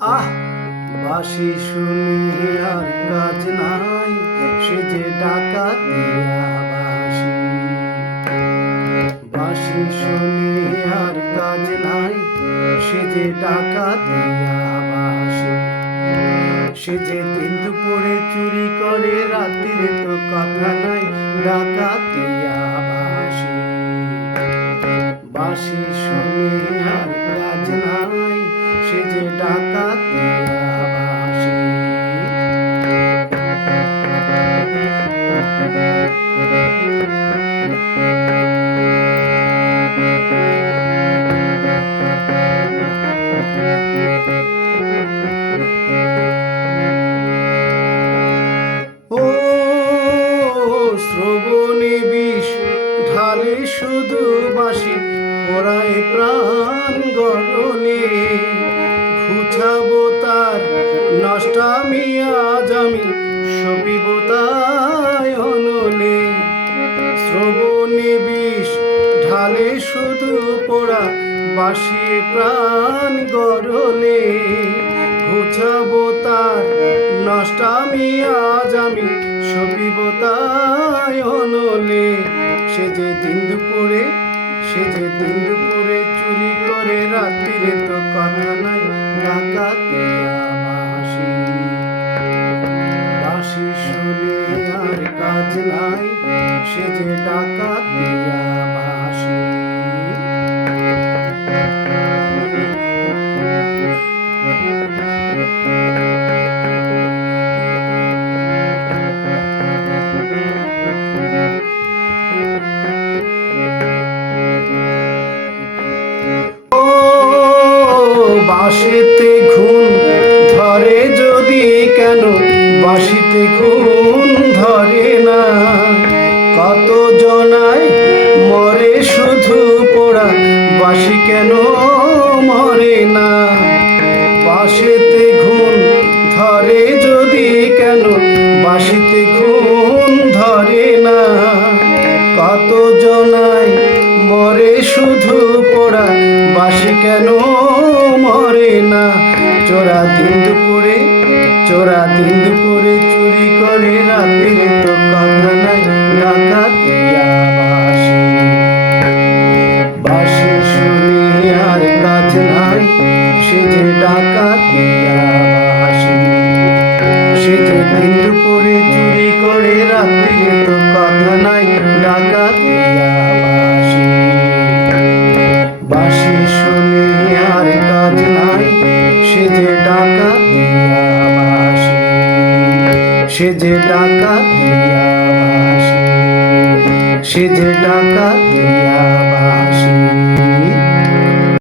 আহ বাঁশি শুনি আর কাজ নাই, সে যে ডাকাতিয়া বাঁশি। বাঁশি শুনি আর কাজ নাই, সে যে ডাকাতিয়া বাঁশি। সে যে দিন দুপুরে চুরি করে, রাত্রিরে তো কথা নাই, ডাকাতিয়া বাঁশি। বাঁশি শুনি আর কাজ নাই, সে যে ডাকাতিয়া বাঁশি। ও শ্রবণে বিষ ঢালে শুধু বাঁশি, ওরাই প্রাণ গরলে। ঘুচাবো তার নষ্টামি, আজ আমি সপিব তাই অনলে। শ্রবণে বিষ ঢালে শুধু পোড়া, বাঁশি প্রাণ গরলে। ঘুচাবো তার নষ্টামি, আজ আমি সপিব তাই অনলে। সে যে দিন দুপুরে, সে যে দিন দুপুরে চুরি করে, রাত্রিরে তো কথা নাই, ডাকাতিয়া বাঁশি। বাঁশি শুনে আর কাজ নাই, সে যে ডাকাতিয়া বাঁশি। বাঁশিতে ঘুণ ধরে যদি কেন, বাঁশিতে ঘুণ ধরে না। কত জনায় মরে শুধু পোড়া, বাঁশি কেন মরে না। বাঁশিতে ঘুণ ধরে যদি কেন, বাঁশিতে ঘুণ ধরে না। কত জনায় মরে শুধু পোড়া, বাঁশি কেন মরে না। চোরা দিন দুপুরে, চোরা দিন দুপুরে চুরি করে, রাত্রিরে তো কথা নাই, ডাকাতিয়া বাঁশি। বাঁশি শুনি আর কাজ নাই, সে যে ডাকাতিয়া বাঁশি। সে যে দিন দুপুরে চুরি করে, রাত্রিরে তো কথা নাই, ডাকাতিয়া বাঁশি। বাঁশি শুনি আর কাজ নাই, সে যে ডাকাতিয়া বাঁশি। সে যে ডাকাতিয়া বাঁশি, সে যে ডাকাতিয়া বাঁশি।